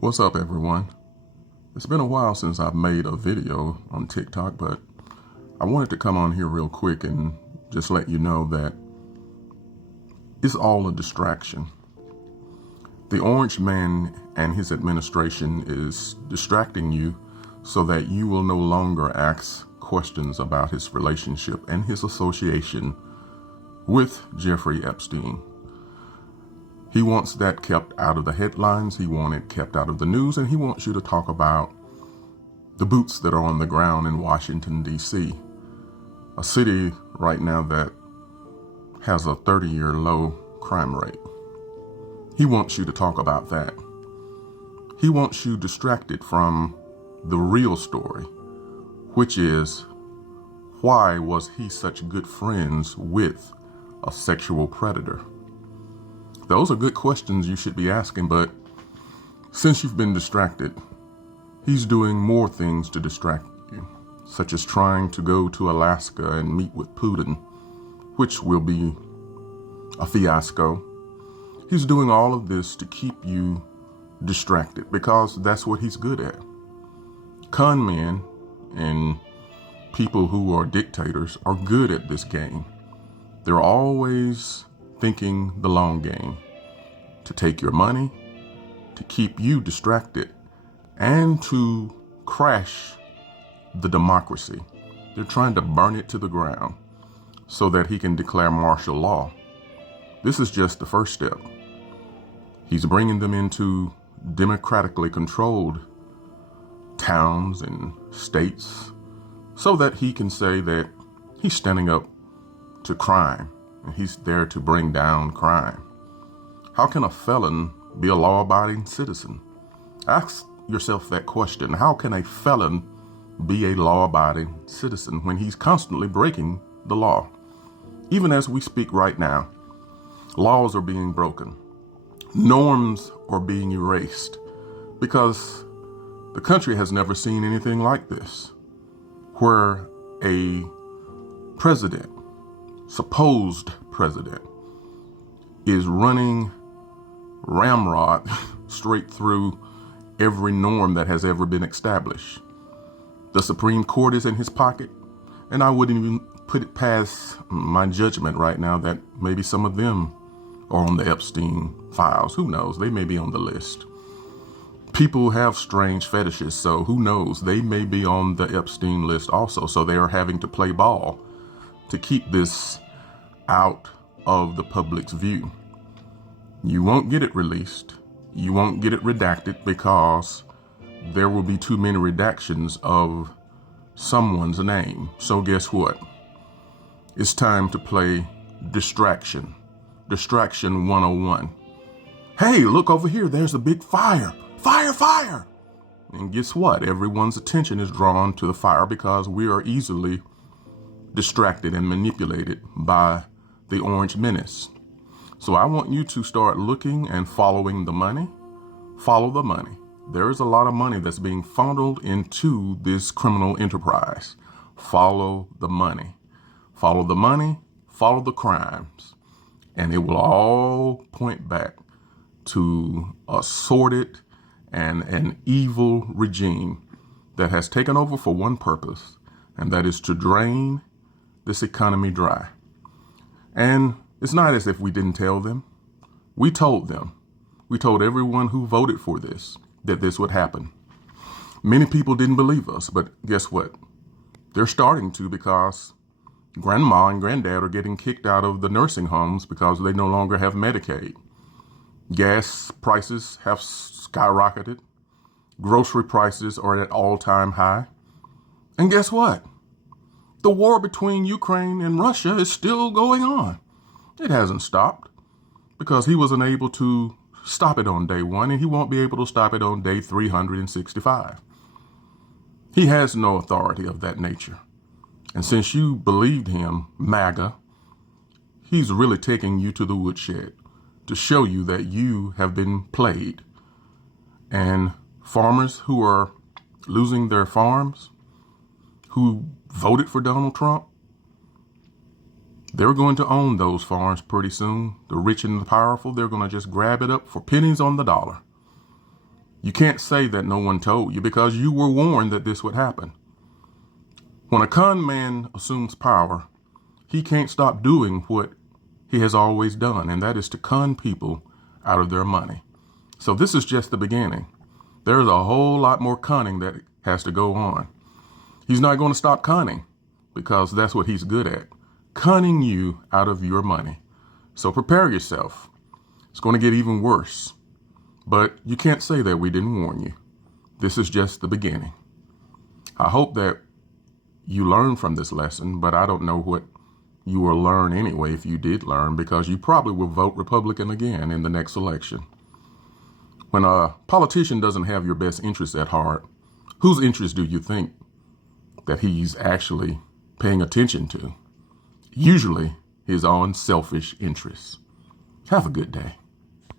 What's up, everyone? It's been a while since I've made a video on TikTok, but I wanted to come on here real quick and just let you know that it's all a distraction. The Orange Man and his administration is distracting you so that you will no longer ask questions about his relationship and his association with Jeffrey Epstein. He wants that kept out of the headlines, he wants it kept out of the news, and he wants you to talk about the boots that are on the ground in Washington, D.C., a city right now that has a 30-year low crime rate. He wants you to talk about that. He wants you distracted from the real story, which is, why was he such good friends with a sexual predator? Those are good questions you should be asking, but since you've been distracted, he's doing more things to distract you, such as trying to go to Alaska and meet with Putin, which will be a fiasco. He's doing all of this to keep you distracted because that's what he's good at. Con men and people who are dictators are good at this game. They're always thinking the long game, to take your money, to keep you distracted, and to crash the democracy. They're trying to burn it to the ground so that he can declare martial law. This is just the first step. He's bringing them into democratically controlled towns and states so that he can say that he's standing up to crime and he's there to bring down crime. How can a felon be a law-abiding citizen? Ask yourself that question. How can a felon be a law-abiding citizen when he's constantly breaking the law? Even as we speak right now, laws are being broken. Norms are being erased because the country has never seen anything like this, where a president, supposed president, is running ramrod straight through every norm that has ever been established. The Supreme Court is in his pocket, and I wouldn't even put it past my judgment right now that maybe some of them are on the Epstein files. Who knows? They may be on the list. People have strange fetishes, so who knows? They may be on the Epstein list also, so they are having to play ball to keep this out of the public's view. You won't get it released. You won't get it redacted because there will be too many redactions of someone's name. So guess what? It's time to play distraction. Distraction 101. Hey, look over here. There's a big fire. Fire, fire. And guess what? Everyone's attention is drawn to the fire because we are easily distracted and manipulated by the Orange Menace. So I want you to start looking and following the money. Follow the money. There is a lot of money that's being funneled into this criminal enterprise. Follow the money. Follow the money, follow the crimes. And it will all point back to a sordid and an evil regime that has taken over for one purpose, and that is to drain this economy dry. And it's not as if we didn't tell them. We told them. We told everyone who voted for this that this would happen. Many people didn't believe us, but guess what? They're starting to, because grandma and granddad are getting kicked out of the nursing homes because they no longer have Medicaid. Gas prices have skyrocketed. Grocery prices are at all-time high. And guess what? The war between Ukraine and Russia is still going on. It hasn't stopped because he wasn't able to stop it on day one, and he won't be able to stop it on day 365. He has no authority of that nature. And since you believed him, MAGA, he's really taking you to the woodshed to show you that you have been played. And farmers who are losing their farms, who voted for Donald Trump, they're going to own those farms pretty soon. The rich and the powerful, they're going to just grab it up for pennies on the dollar. You can't say that no one told you because you were warned that this would happen. When a con man assumes power, he can't stop doing what he has always done, and that is to con people out of their money. So this is just the beginning. There's a whole lot more conning that has to go on. He's not going to stop conning because that's what he's good at, conning you out of your money. So prepare yourself. It's going to get even worse. But you can't say that we didn't warn you. This is just the beginning. I hope that you learn from this lesson, but I don't know what you will learn anyway if you did learn, because you probably will vote Republican again in the next election. When a politician doesn't have your best interests at heart, whose interest do you think that he's actually paying attention to? Usually his own selfish interests. Have a good day.